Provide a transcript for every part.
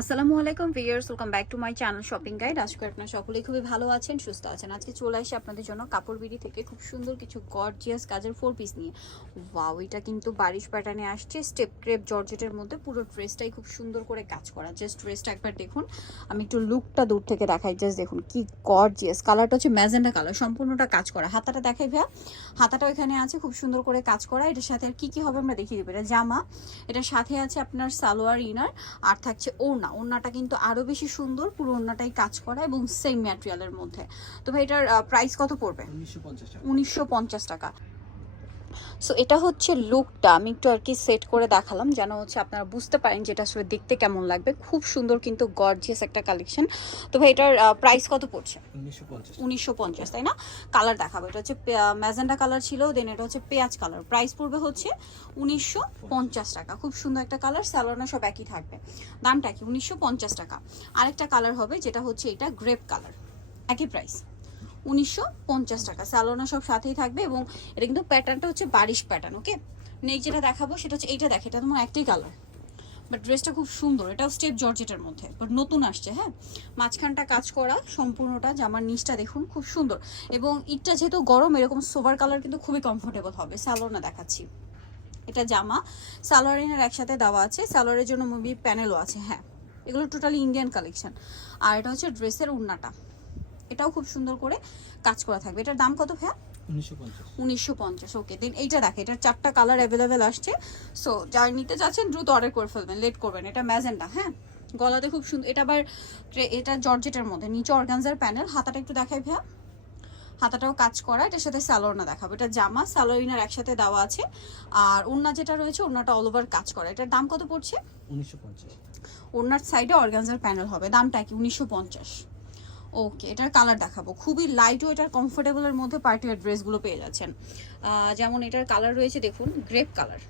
আসসালামু আলাইকুম viewers welcome back to my channel shopping guide. আজকে আপনারা সকলেই খুবই ভালো আছেন, সুস্থ আছেন। আজকে চলে আসি আপনাদের জন্য কাপড় বিড়ি থেকে খুব সুন্দর কিছু গর্জিয়াস কাজের ফোর পিস নিয়ে। ওয়াও এটা কিন্তু বারিশ প্যাটার্নে আসছে স্টেপ ক্রেপ জর্জেটের মধ্যে। পুরো ড্রেসটাই খুব সুন্দর করে কাজ করা। জাস্ট ড্রেসটা একবার দেখুন। আমি একটু লুকটা দূর থেকে দেখাই জাস্ট দেখুন কি গর্জিয়াস কালারটা হচ্ছে ম্যাজেন্ডা কালার সম্পূর্ণটা কাজ করা। হাতাটা দেখাই ভাইয়া। হাতাটা এখানে আছে, খুব সুন্দর করে কাজ করা। এটার সাথে আর কি কি হবে আমরা দেখিয়ে দেবো। এটা জামা, এটার সাথে আছে আপনার সালোয়ার, ইনার, আর থাকছে ওড়না ওড়নাটা কিন্তু আরও বেশি সুন্দর পুরো ওড়নাটাই কাজ করা এবং সেম ম্যাটেরিয়ালের মধ্যে। তো ভাই এটার প্রাইস কত পড়বে? উনিশশো পঞ্চাশ টাকা। সো এটা হচ্ছে লুকটা আমি একটু আর কি সেট করে দেখালাম যেন হচ্ছে আপনারা বুঝতে পারেন যেটা আসলে দেখতে কেমন লাগবে। খুব সুন্দর কিন্তু গর্জিয়াস একটা কালেকশন তো ভাই এটার প্রাইস কত পড়ছে? উনিশশো পঞ্চাশ। তাই না? কালার দেখাবো। এটা হচ্ছে ম্যাজেন্ডা কালার ছিল দেন এটা হচ্ছে পেঁয়াজ কালার প্রাইস পড়বে হচ্ছে উনিশশো পঞ্চাশ টাকা। খুব সুন্দর একটা কালার স্যালোনা সব একই থাকবে। দামটা কি? উনিশশো পঞ্চাশ টাকা। আরেকটা কালার হবে যেটা হচ্ছে এটা গ্রেপ কালার একই প্রাইস উনিশশো পঞ্চাশ টাকা। স্যালোনা সব সাথেই থাকবে এবং এটা কিন্তু প্যাটার্নটা হচ্ছে বারিশ প্যাটার্ন ওকে নেক্সট যেটা দেখাবো সেটা হচ্ছে এইটা দেখে, এটা তোমার একটাই কালার বাট ড্রেসটা খুব সুন্দর, এটাও স্টেপ জর্জেটের মধ্যে বাট নতুন আসছে হ্যাঁ? মাঝখানটা কাজ করা, সম্পূর্ণটা, জামার নিচটা দেখুন, খুব সুন্দর। এবং ইটটা যেহেতু গরম, এরকম সোভার কালার কিন্তু খুবই কমফোর্টেবল হবে সালোয়ার না দেখাচ্ছি। এটা জামা, সালোয়ারিনের একসাথে দেওয়া আছে, সালোয়ারের জন্য মুভি প্যানেলও আছে হ্যাঁ। এগুলো টোটালি ইন্ডিয়ান কালেকশন আর এটা হচ্ছে ড্রেসের উন্নাটা। এটাও খুব সুন্দর করে কাজ করা থাকবে। এটার দাম কত ভাইয়া? উনিশশো পঞ্চাশ। ওকে দেন এইটা দেখে এটার চারটা কালার অ্যাভেলেবেল আসছে। সো যার নিতে চাচ্ছেন দ্রুত অর্ডার করে ফেলবেন লেট করবেন। এটা ম্যাজেন্ডা হ্যাঁ? গলাতে খুব সুন্দর এটা আবার এটা জর্জেটের মধ্যে নিচে অর্গানজার প্যানেল হাতাটা একটু দেখাই ভাইয়া। হাতাটাও কাজ করা এটার সাথে স্যালোনা দেখাবো। এটা জামা স্যালোইনার একসাথে দেওয়া আছে। আর ওড়না যেটা রয়েছে ওড়নাটা অল ওভার কাজ করা। এটার দাম কত পড়ছে? উনিশশো পঞ্চাশ। ওড়নার সাইডে অর্গানজার প্যানেল হবে। দামটা কি? উনিশশো পঞ্চাশ। ওকে এটার কালার দেখাবো। খুবই লাইট এটার কমফোর্টেবলের মধ্যে পার্টি ওয়ার ড্রেসগুলো পেয়ে যাচ্ছেন। যেমন এটার কালার রয়েছে দেখুন গ্রেপ কালার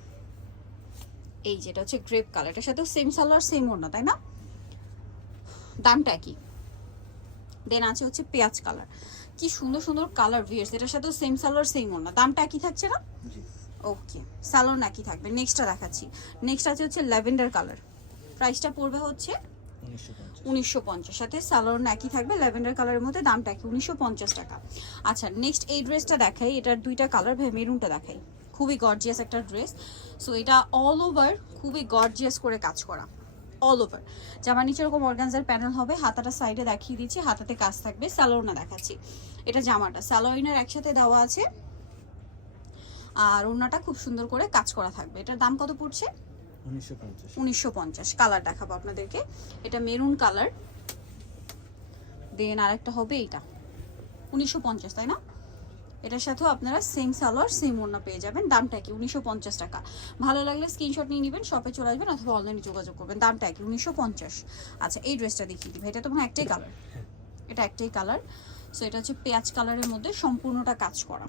এই যেটা হচ্ছে গ্রেপ কালার এটার সাথেও সেম সালোয়ার সেম ওড়না তাই না? দামটা কি দেন আছে হচ্ছে পেঁয়াজ কালার কি সুন্দর সুন্দর কালার ভিয়ার্স এটার সাথেও সেম সালোয়ার সেম ওড়না। দামটা কি থাকছে না? ওকে স্যালোন একই থাকবে। নেক্সটটা দেখাচ্ছি। নেক্সট আছে হচ্ছে ল্যাভেন্ডার কালার প্রাইসটা পড়বে হচ্ছে উনিশশো পঞ্চাশ। সাথে স্যালোন একই থাকবে, ল্যাভেন্ডার কালারের মধ্যে দামটা কি উনিশশো পঞ্চাশ টাকা। আচ্ছা নেক্সট এই ড্রেসটা দেখাই, এটার দুইটা কালার মেরুনটা দেখাই। খুবই গর্জিয়াস একটা ড্রেস সো এটা অল ওভার খুবই গর্জিয়াস করে কাজ করা। অল ওভার জামার নিচে এরকম অর্গানজার প্যানেল হবে, হাতাটা সাইডে দেখিয়ে দিচ্ছি, হাতাতে কাজ থাকবে স্যালোনা দেখাচ্ছি। এটা জামাটা স্যালোইনার একসাথে দেওয়া আছে। আর ওড়নাটা খুব সুন্দর করে কাজ করা থাকবে। এটার দাম কত পড়ছে? উনিশশো পঞ্চাশ। কালার দেখাবো আপনাদেরকে। এটা মেরুন কালার দেন আরেকটা হবে এইটা। উনিশশো পঞ্চাশ, তাই না? এটার সাথেও আপনারা সেম সালোয়ার সেম ওড়না পেয়ে যাবেন। দামটা কি উনিশশো পঞ্চাশ টাকা। ভালো লাগলে স্ক্রিনশট নিয়ে নেবেন শপে চলে আসবেন অথবা অনলাইনে যোগাযোগ করবেন। দামটা কি উনিশশো পঞ্চাশ। আচ্ছা এই ড্রেসটা দেখিয়ে দিবে এটা তো মনে একটাই কালার এটা একটাই কালার সো এটা হচ্ছে পেঁয়াজ কালারের মধ্যে সম্পূর্ণটা কাজ করা।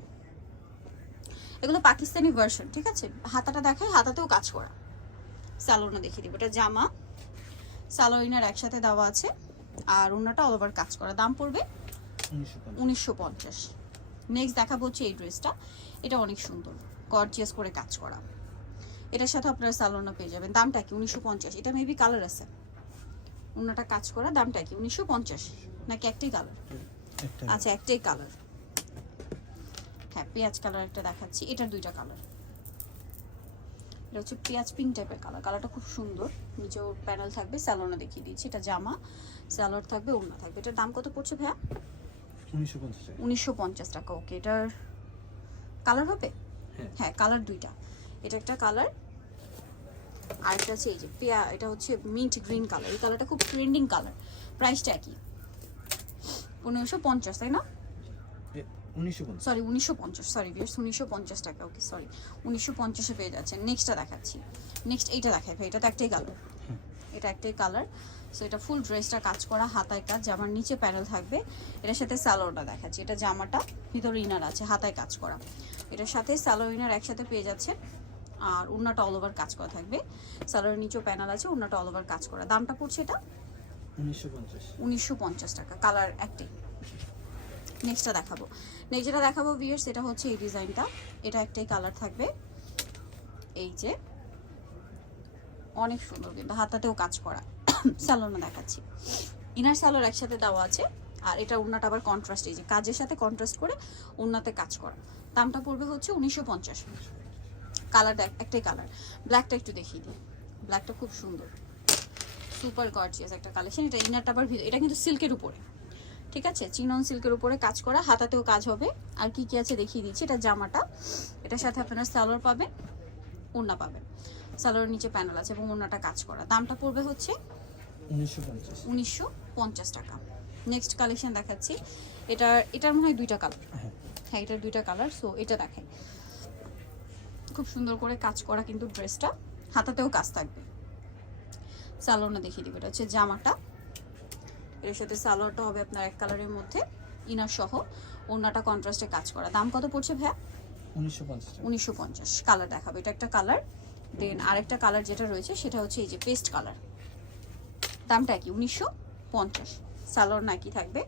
এগুলো পাকিস্তানি ভার্সন ঠিক আছে? হাতাটা দেখায়, হাতাতেও কাজ করা। স্যালোনা দেখিয়ে দিব। এটা জামা স্যালোইনার একসাথে দেওয়া আছে। আর ওনাটা অল ওভার কাজ করা। দাম পড়বে উনিশশো পঞ্চাশ। নেক্সট দেখাবো হচ্ছে এই ড্রেসটা এটা অনেক সুন্দর গর্জিয়াস করে কাজ করা। এটার সাথে আপনারা স্যালোনা পেয়ে যাবেন। দামটা কি? উনিশশো পঞ্চাশ। এটা মেবি কালার আছে। ওনাটা কাজ করা। দামটা কি? উনিশশো পঞ্চাশ। নাকি একটাই কালার আচ্ছা একটাই কালার হ্যাঁ পেঁয়াজ কালার একটা দেখাচ্ছি। এটার দুইটা কালার এটা হচ্ছে পেঁয়াজ পিঙ্ক টাইপের কালার কালারটা খুব সুন্দর। নিচেও প্যানেল থাকবে স্যালোনা দেখিয়ে দিচ্ছি এটা জামা স্যালোয়ার থাকবে ওড়না থাকবে। এটার দাম কত পড়ছে ভাইয়া? উনিশশো পঞ্চাশ টাকা। ওকে এটার কালার হবে? হ্যাঁ। হ্যাঁ কালার দুইটা। এটা একটা কালার আর একটা হচ্ছে এই যে পেয়া এটা হচ্ছে মিন্ট গ্রিন কালার এই কালারটা খুব ট্রেন্ডিং কালার প্রাইসটা একই। পনেরোশো পঞ্চাশ তাই না? সরি উনিশশো পঞ্চাশ। সরি বিয়ার্স উনিশশো পঞ্চাশ টাকা। ওকে সরি উনিশশো পঞ্চাশে পেয়ে যাচ্ছেন। নেক্সটটা দেখাচ্ছি। নেক্সট এইটা দেখাই ভাই। এটা তো একটাই কালার এটা একটাই কালার সো এটা ফুল ড্রেসটা কাজ করা হাতায় কাজ। জামার নিচে প্যানেল থাকবে। এটার সাথে স্যালোয়ারটা দেখাচ্ছি। এটা জামাটা ভিতরে ইনার আছে হাতায় কাজ করা। এটার সাথে স্যালো ইনার একসাথে পেয়ে যাচ্ছে আর উন্নাটা অল ওভার কাজ করা থাকবে। স্যালোয়ারের নিচেও প্যানেল আছে উন্নাটা অল ওভার কাজ করা। দামটা পড়ছে এটা? উনিশশো পঞ্চাশ। উনিশশো পঞ্চাশ টাকা। কালার একটাই। নেক্সটটা দেখাবো। নেক্সট যেটা দেখাবো ভিউয়ার্স সেটা হচ্ছে এই ডিজাইনটা এটা একটাই কালার থাকবে। এই যে, অনেক সুন্দর কিন্তু, হাতাতেও কাজ করা। স্যালোনা দেখাচ্ছি। ইনার স্যালোর একসাথে দেওয়া আছে, আর এটা ওড়নাটা আবার কন্ট্রাস্ট এই যে কাজের সাথে কন্ট্রাস্ট করে ওড়নাতে কাজ করা। দামটা পড়বে হচ্ছে উনিশশো পঞ্চাশ কালার একটাই কালার ব্ল্যাকটা একটু দেখিয়ে দিই। ব্ল্যাকটা খুব সুন্দর। সুপার গর্জিয়াস একটা কালেকশন এটা ইনারটা আবার এটা কিন্তু সিল্কের উপরে। ঠিক আছে? চিনন সিল্কের উপরে কাজ করা হাতাতেও কাজ হবে। আর কি কি আছে দেখিয়ে দিচ্ছি এটা জামাটা। এটার সাথে আপনারা সালোয়ার পাবেন ওড়না পাবেন। সালোয়ার নিচে প্যানেল আছে এবং ওড়নাটা কাজ করা। দামটা পড়বে হচ্ছে উনিশশো পঞ্চাশ। টাকা। নেক্সট কালেকশন দেখাচ্ছি। এটা এটার মনে হয় দুইটা কালার হ্যাঁ। হ্যাঁ এটার দুইটা কালার সো এটা দেখেন খুব সুন্দর করে কাজ করা কিন্তু ড্রেসটা হাতাতেও কাজ থাকবে। সালোয়ারটা দেখিয়ে দিবে এটা হচ্ছে জামাটা। এর সাথে সালোয়ারটা হবে আপনার এক কালারের মধ্যে ইনার সহ। ওড়নাটা কন্ট্রাস্টে কাজ করা। দাম কত পড়ছে ভাইয়া? উনিশশো পঞ্চাশ কালার দেখাবে। এটা একটা কালার। দেন আরেকটা কালার যেটা রয়েছে সেটা হচ্ছে এই যে পেস্ট কালার দামটা কি? উনিশশো পঞ্চাশ। সালোয়ার নাকি থাকবে।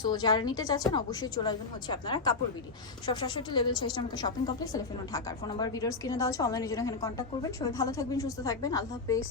সো যারা নিতে চাচ্ছেন অবশ্যই চলে আসবেন হচ্ছে আপনারা কাপড় বিডি। সব সাতষট্টি লেভেল শেষটা আমাকে শপিং কমপ্লেক্স সেলিফিনো ঢাকার। ফোন নাম্বার ভিডিওস কিনে দেওয়া আছে। অনলাইনে জন্য এখানে কন্ট্যাক্ট করবেন। সবাই ভালো থাকবেন সুস্থ থাকবেন। আল্লাহ হাফেজ।